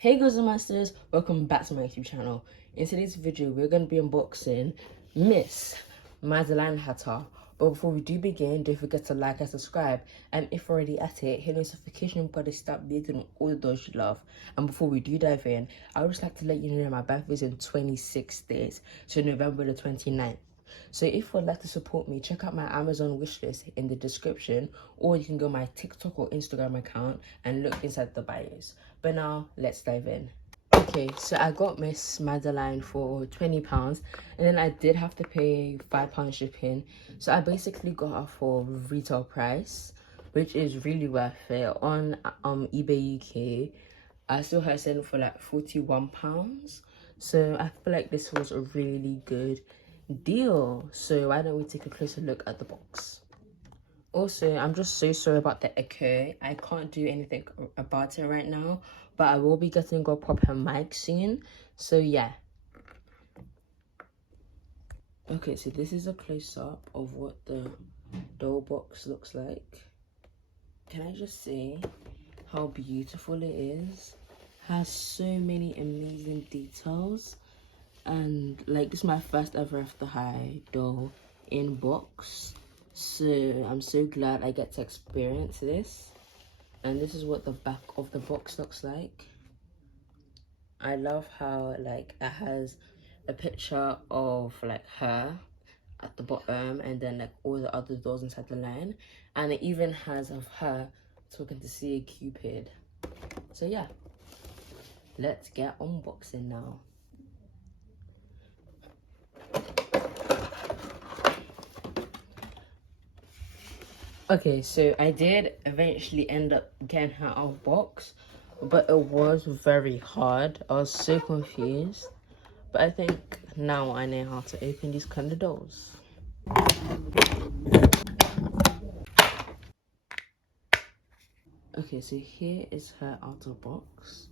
Hey girls and masters, welcome back to my YouTube channel. In today's video, we're going to be unboxing Miss Madeline Hatter. But before we do begin, don't forget to like and subscribe. And if you're already at it, hit notification button, start beating all those you love. And before we do dive in, I would just like to let you know my birthday is in 26 days, so November the 29th. So if you'd like to support me, check out my Amazon wishlist in the description, or you can go my TikTok or Instagram account and look inside the bios. But now, let's dive in. Okay, so I got Miss Madeline for £20, and then I did have to pay £5 shipping. So I basically got her for retail price, which is really worth it. On eBay UK, I saw her selling for like £41. So I feel like this was a really good deal. So why don't we take a closer look at the box? Also, I'm just so sorry about the echo. I can't do anything about it right now, but I will be getting a proper mic soon. So yeah. Okay, so this is a close-up of what the doll box looks like. Can I just say how beautiful it is? Has so many amazing details. And like, this is my first ever After High doll in box, so I'm so glad I get to experience this. And this is what the back of the box looks like. I love how like it has a picture of like her at the bottom, and then like all the other dolls inside the line, and it even has of her talking to see a Cupid. So yeah, let's get unboxing now. Okay, so I did eventually end up getting her out of box, but it was very hard. I was so confused, but I think now I know how to open these kind of doors. Okay, so here is her out of box,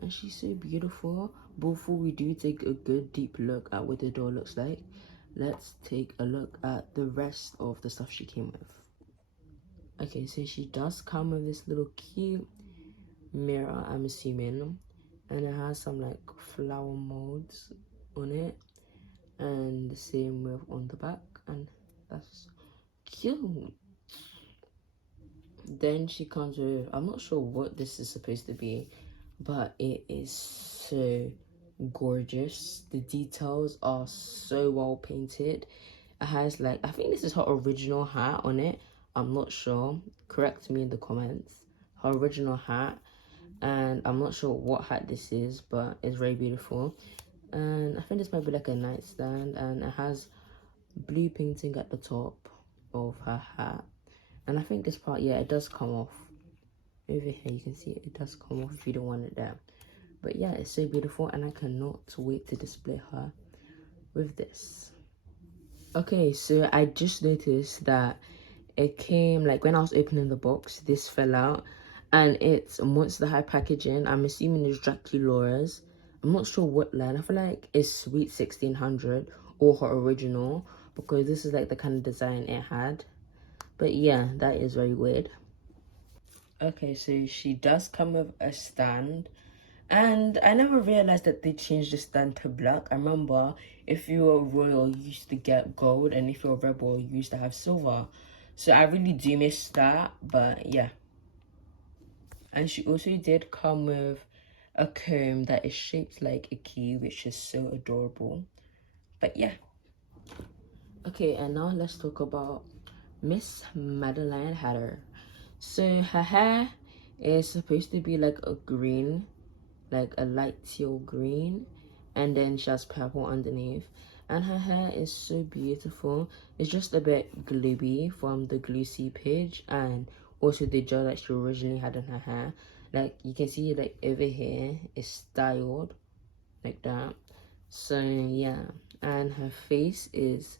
and she's so beautiful. Before we do take a good deep look at what the doll looks like, let's take a look at the rest of the stuff she came with. Okay, so she does come with this little cute mirror, I'm assuming, and it has some like flower molds on it, and the same with on the back, and that's cute. Then she comes with, I'm not sure what this is supposed to be, but it is so gorgeous. The details are so well painted. It has like, I think this is her original hat on it, I'm not sure, correct me in the comments. Her original hat, and I'm not sure what hat this is, but it's very beautiful. And I think this might be like a nightstand, and it has blue painting at the top of her hat. And I think this part, yeah, it does come off. Over here you can see it does come off if you don't want it there. But yeah, it's so beautiful, and I cannot wait to display her with this. Okay, so I just noticed that it came, like when I was opening the box, this fell out, and it's Monster High packaging. I'm assuming it's Draculaura's. I'm not sure what line. I feel like it's Sweet 1600 or her original, because this is like the kind of design it had. But yeah, that is very weird. Okay, so she does come with a stand, and I never realized that they changed the stand to black. I remember if you were royal, you used to get gold, and if you're a rebel, you used to have silver. So I really do miss that, but yeah. And she also did come with a comb that is shaped like a key, which is so adorable. But yeah. Okay, and now let's talk about Miss Madeline Hatter. So her hair is supposed to be like a green, like a light teal green, and then she has purple underneath, and her hair is so beautiful. It's just a bit glooby from the glue seepage, and also the gel that she originally had in her hair. Like you can see, like over here is styled like that. So yeah, and her face is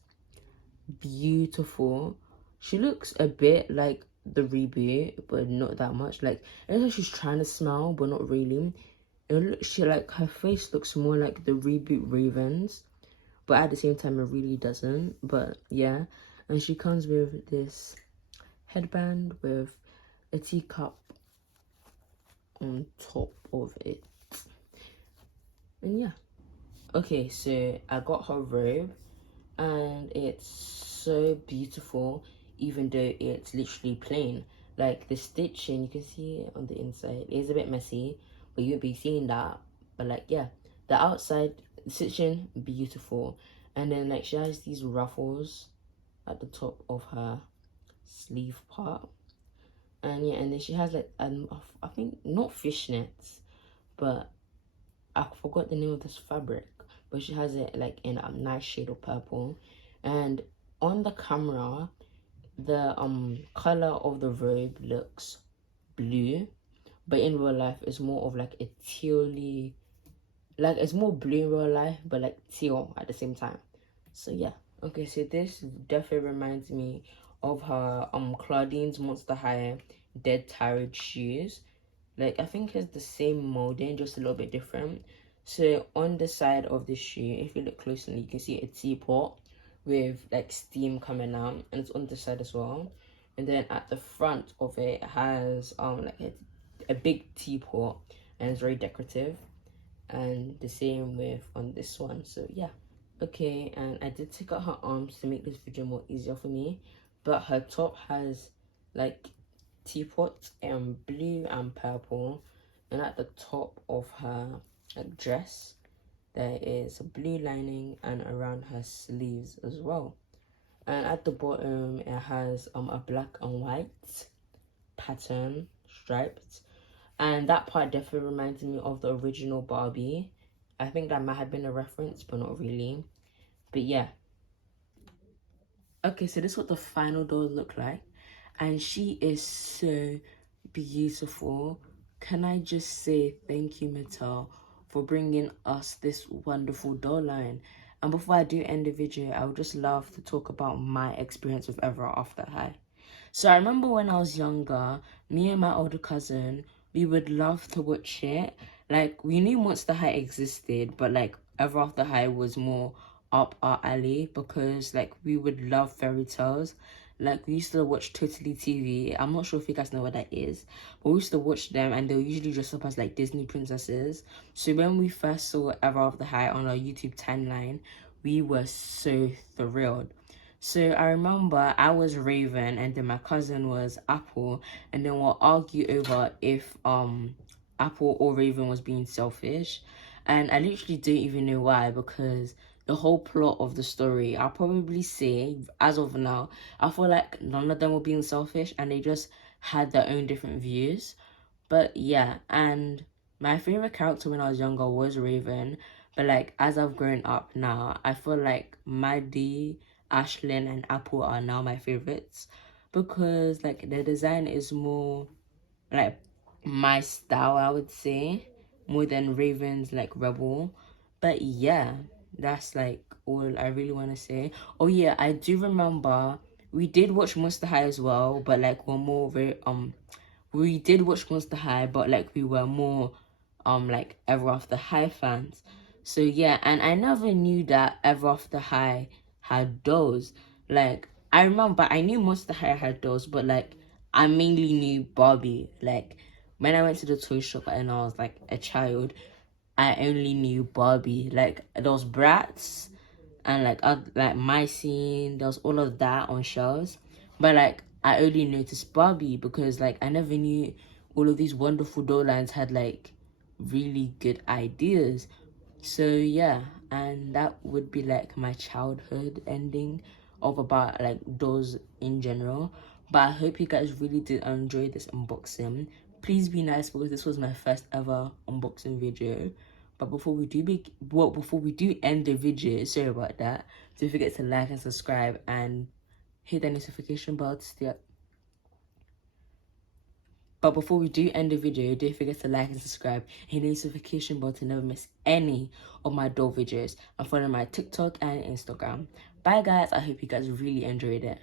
beautiful. She looks a bit like the reboot, but not that much. Like I know she's trying to smile, but not really. She like, her face looks more like the reboot Ravens, but at the same time it really doesn't. But yeah, and she comes with this headband with a teacup on top of it. And yeah. Okay, so I got her robe, and it's so beautiful, even though it's literally plain. Like the stitching, you can see it on the inside. It is a bit messy, but you won't be seeing that. But like, yeah, the outside stitching, beautiful. And then like she has these ruffles at the top of her sleeve part. And yeah, and then she has like, I think not fishnets, but I forgot the name of this fabric, but she has it like in a nice shade of purple. And on the camera, the color of the robe looks blue, but in real life it's more of like a tealy, like it's more blue in real life, but like teal at the same time. So yeah. Okay, so this definitely reminds me of her Claudine's Monster High Dead Tyrant shoes. Like I think it's the same molding, just a little bit different. So on the side of the shoe, if you look closely, you can see a teapot with like steam coming out, and it's on the side as well. And then at the front of it has like a big teapot, and it's very decorative. And the same with on this one. So yeah. Okay, and I did take out her arms to make this video more easier for me, but her top has like teapot and blue and purple, and at the top of her like dress there is a blue lining, and around her sleeves as well. And at the bottom it has a black and white pattern striped, and that part definitely reminds me of the original Barbie. I think that might have been a reference, but not really. But yeah. Okay, so this is what the final doll look like, and she is so beautiful. Can I just say thank you, Mattel, for bringing us this wonderful doll line. And before I do end the video, I would just love to talk about my experience with Ever After High. So I remember when I was younger, me and my older cousin, we would love to watch it. Like, we knew Monster High existed, but like Ever After High was more up our alley, because like we would love fairy tales. Like we used to watch Totally TV. I'm not sure if you guys know what that is, but we used to watch them, and they were usually dressed up as like Disney princesses. So when we first saw Ever After High on our YouTube timeline, we were so thrilled. So I remember I was Raven, and then my cousin was Apple, and then we'll argue over if Apple or Raven was being selfish. And I literally don't even know why, because the whole plot of the story, I'll probably say, as of now, I feel like none of them were being selfish, and they just had their own different views. But yeah, and my favorite character when I was younger was Raven, but like as I've grown up now, I feel like Maddie, Ashlyn, and Apple are now my favorites, because like their design is more like my style, I would say, more than Raven's like Rebel. But yeah, that's like all I really want to say. Oh yeah, I do remember we did watch Monster High as well, but like we're more very we did watch Monster High, but like we were more like Ever After High fans. So yeah, and I never knew that Ever After High had dolls. Like I remember I knew Monster High had dolls, but like I mainly knew Barbie. Like when I went to the toy shop and I was like a child, I only knew Barbie. Like those Bratz and like my scene, there was all of that on shelves, but like I only noticed Barbie because like I never knew all of these wonderful doll lines had like really good ideas. So yeah, and that would be like my childhood ending of about like dolls in general. But I hope you guys really did enjoy this unboxing. Please be nice, because this was my first ever unboxing video. But before we do end the video, sorry about that, don't forget to like and subscribe and hit the notification bell to stay up. But before we do end the video, don't forget to like and subscribe, hit the notification bell to never miss any of my doll videos, and follow my TikTok and Instagram. Bye guys, I hope you guys really enjoyed it.